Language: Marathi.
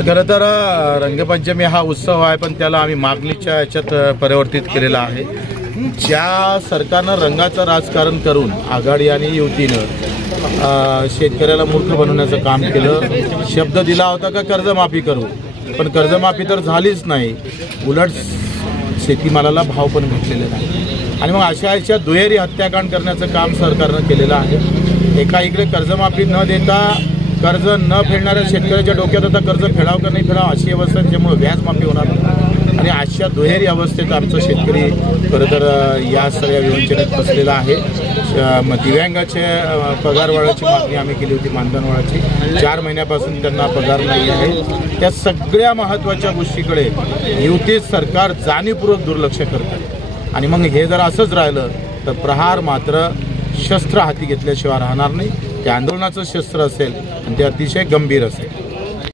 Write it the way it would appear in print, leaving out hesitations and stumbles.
खरं तर रंगपंचमी हा उत्सव आहे, पण त्याला आम्ही मागणीच्या याच्यात परिवर्तित केलेला आहे। ज्या सरकारनं रंगाचं राजकारण करून आघाडी आणि युतीनं शेतकऱ्याला मूर्ख बनवण्याचं काम केलं। शब्द दिला होता का कर्जमाफी करू, पण कर्जमाफी तर झालीच नाही, उलट शेतीमालाला भाव पण भेटलेले नाही। आणि मग अशा दुहेरी हत्याकांड करण्याचं काम सरकारनं केलेलं आहे। एका इकडे कर्जमाफी न देता कर्ज न फेडणाऱ्या शेतकऱ्याच्या डोक्यात आता कर्ज फेडाव का नाही फेडाव अशी अवस्था, त्यामुळे व्याज माफी होणार नाही। आणि अशा दुहेरी अवस्थेत आमचं शेतकरी खरं तर या सगळ्या विवंचनेत फसलेला आहे। दिव्यांगाचे पगार वाढाची मागणी आम्ही केली होती, मानधन वाढाची 4 महिन्यापासून त्यांना पगार नाही आहे। त्या सगळ्या महत्त्वाच्या गोष्टीकडे युती सरकार जाणीवपूर्वक दुर्लक्ष करतं। आणि मग हे जर असंच राहिलं तर प्रहार मात्र शस्त्र हाती घेतल्याशिवाय राहणार नाही। ते आंदोलनाचं शस्त्र असेल आणि ते अतिशय गंभीर असेल।